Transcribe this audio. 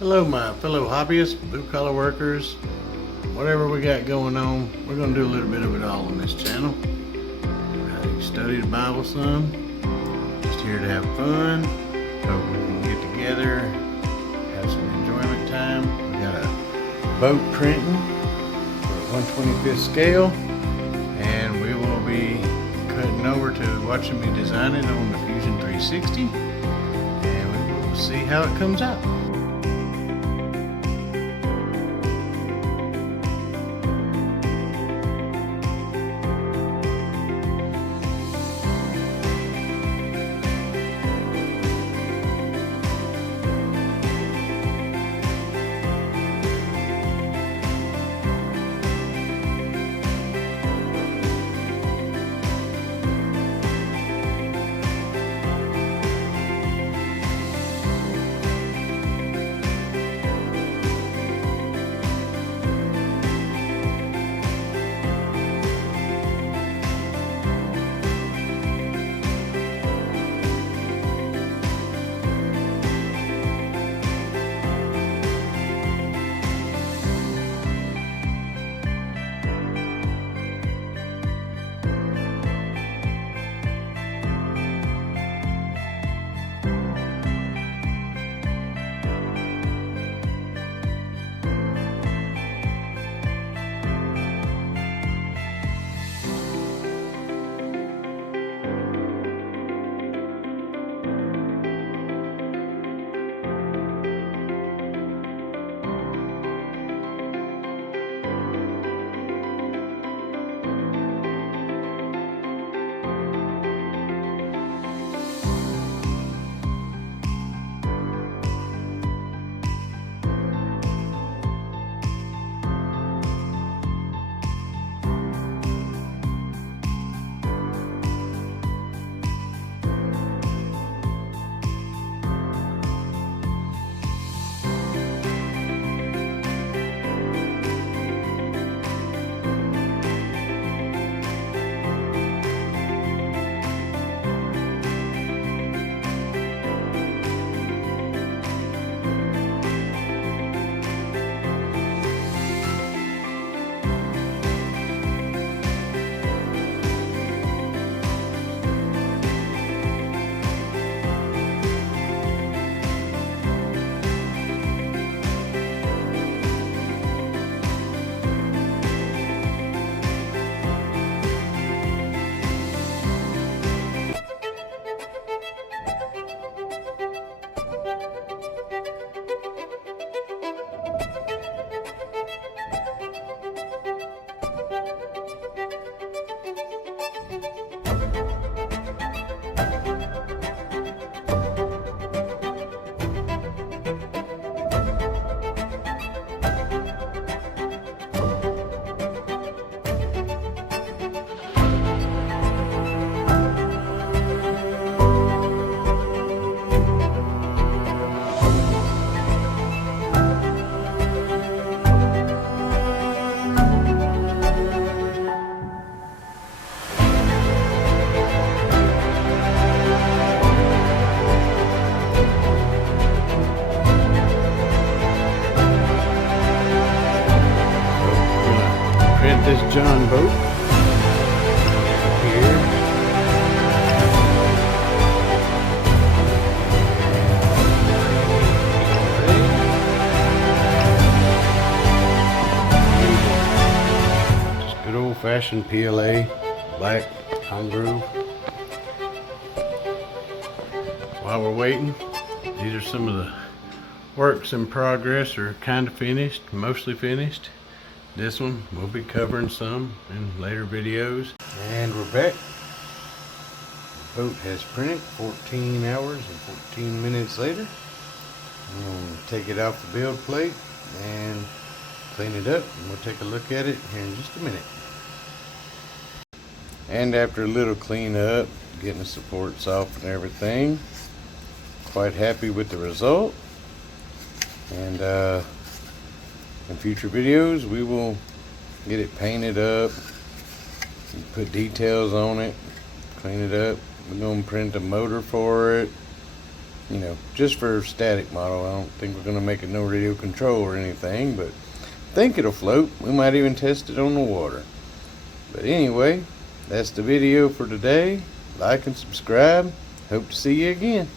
Hello, my fellow hobbyists, blue collar workers, whatever we got going on. We're going to do a little bit of it all on this channel. You study the Bible some, just here to have fun. Hope we can get together, have some enjoyment time. We got a boat printing for 1/25th scale, and we will be cutting over to watching me design it on the Fusion 360, and we will see how it comes out. Print this John boat here. Just good old-fashioned PLA black home groove. While we're waiting, these are some of the works in progress, or kind of finished, mostly finished. This one we'll be covering some in later videos. And we're back. The boat has printed 14 hours and 14 minutes later. I'm going to take it off the build plate and clean it up, and we'll take a look at it here in just a minute. And after a little cleanup, getting the supports off and everything, quite happy with the result. And in future videos we will get it painted up, put details on it, clean it up. We're going to print a motor for it, you know, just for static model. I don't think we're going to make it no radio control or anything, but I think it'll float. We might even test it on the water. But anyway, that's the video for today. Like and subscribe. Hope to see you again.